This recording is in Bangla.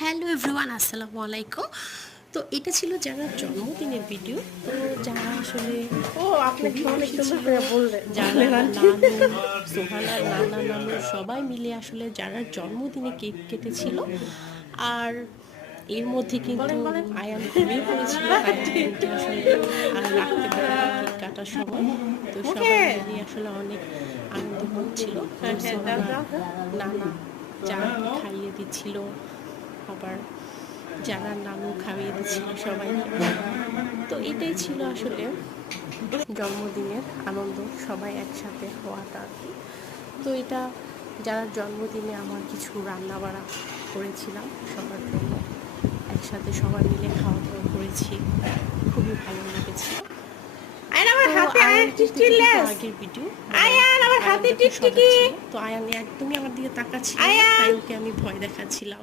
হ্যালো এভরিওয়ান, আসসালামু আলাইকুম। তো এটা ছিল যারা জন্মদিনের ভিডিও। তো যারা আসলে আপনি খুবই অনেক খুশি সুন্দর ছিল, করে বললেন যারা বললেন আন্টি। নানু, সোহানার নানা নানু সবাই মিলে আসলে যারা জন্মদিনে কেক কেটেছিল। আর এর মধ্যে কিন্তু বলেন বলেন। আয়ান ঘুমিয়ে পড়েছিল। আয়ান কিন্তু আসলে আর রাখতে পারেনি কেক কাটার সময়। তো সবাই মুখে মিলে আসলে অনেক আনন্দ হচ্ছিল। তো হ্যাঁ হ্যাঁ, দাও সোহানার দাও দাও। নানা চাকে খাইয়ে দিচ্ছিল, আবার যারা নানু খাইয়ে দিচ্ছিল সবাইকে। তো এটাই ছিল আসলে জন্মদিনের আনন্দ, সবাই একসাথে হওয়াটা আর কি। তো এটা যারা জন্মদিনে আমার কিছু রান্না বাড়া করেছিলাম সবার জন্য, একসাথে সবাই মিলে খাওয়া দাওয়া করেছি, খুবই ভালো লেগেছিল। আয়ন তো আমার হাতে আয়ান আয়ন কিন্তু এটা কিন্তু টিকটিকিলেস। আগের ভিডিও, আয়ান আমার আয়ান হাতে যখন টিকটিকি। সজাগ ছিল। তো আয়ান একদমই আমার দিকে তাকাচ্ছিল না, তাই আয়ান ওকে আমি ভয় দেখাচ্ছিলাম।